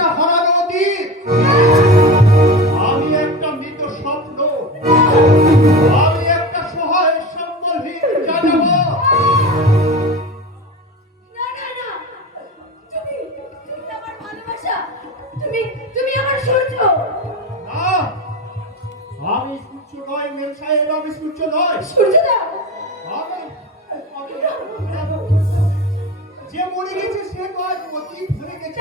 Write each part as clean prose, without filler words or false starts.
একটা হারানো অতীত, আমি একটা মৃত স্বপ্ন, আমি একটা সহায় সম্বলহীন যাযাবর। না না না, তুমি তুমি আমার ভালোবাসা, তুমি তুমি আমার সূর্য। না, আমি সূর্য নয় মেম সাহেব, আমি সূর্য নয়। সূর্যদা, আমি যে মরে গেছে সে তো আজ অতীত হয়ে গেছে।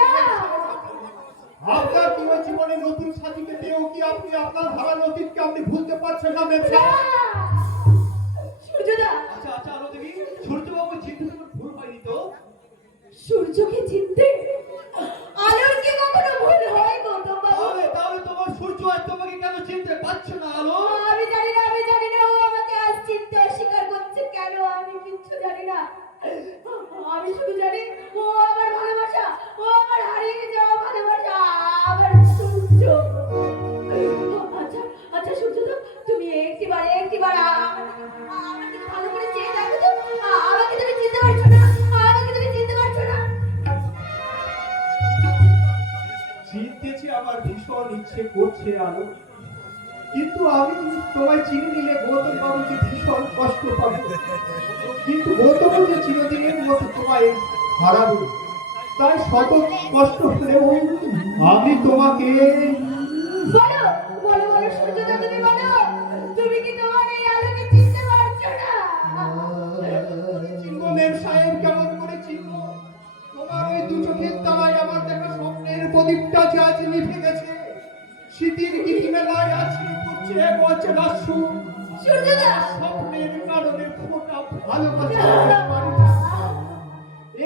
আপনার পুরো জীবনে নতুন সাথীকে পেয়েও কি আপনি আপনার হারানো অতীতকে আপনি ভুলতে পারছেন না মেম সাহেব? সূর্যদা, আচ্ছা আচ্ছা আলো দেবী, সূর্যবাবু চিন্তা তোমার ভুল হয়নি তো? সূর্যকে চিনতে আলোর কি কখনো ভুল হয় গৌতম বাবু? তাহলে তাহলে তোমার সূর্য আজ তোমাকে কেন চিনতে পারছে না আলো? আমি জানি না, আমি জানি না ও আমাকে আজ চিনতে অস্বীকার করছে কেন, আমি কিচ্ছু জানি না। আমি শুধু জানি ও আমার ভালোবাসা, ও আমার হারিয়ে যাওয়া ভালোবাসা, আমার সূর্য। আচ্ছা আচ্ছা সূর্যদা, তুমি একটিবার আমাকে ভালো করে চেয়ে দেখো তো, আমাকে তুমি চিনতে পারছো না, আমাকে তুমি চিনতে পারছো না? চিনতেছি, আমার ভীষণ ইচ্ছে করছে আলো, কিন্তু আমি তোমায় চিনে নিলে গৌতম বাবু যে ভীষণ কষ্ট পাবে, কিন্তু গৌতম যে চিরদিনের মতো তোমায় হারাবে, তাই শত কষ্ট হলেও আমি তোমাকে বলো বলো বলো সূর্যদা, তুমি বলো, তুমি কি তোমার এই আলোকে চিনতে পারছো না? চিনবো মেম সাহেব, কেমন করে চিনবো? তোমার ওই দু চোখের তারায় আমার দেখা স্বপ্নের প্রদীপটা যে আজ নিভে গেছে, স্মৃতির গীতি মেলায় আছে করছে অচেনা সুর। সূর্যদা, স্বপ্নের কারণে ফোটা ভালোবাসা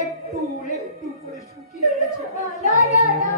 একটু একটু করে শুকিয়ে গেছে। না না না,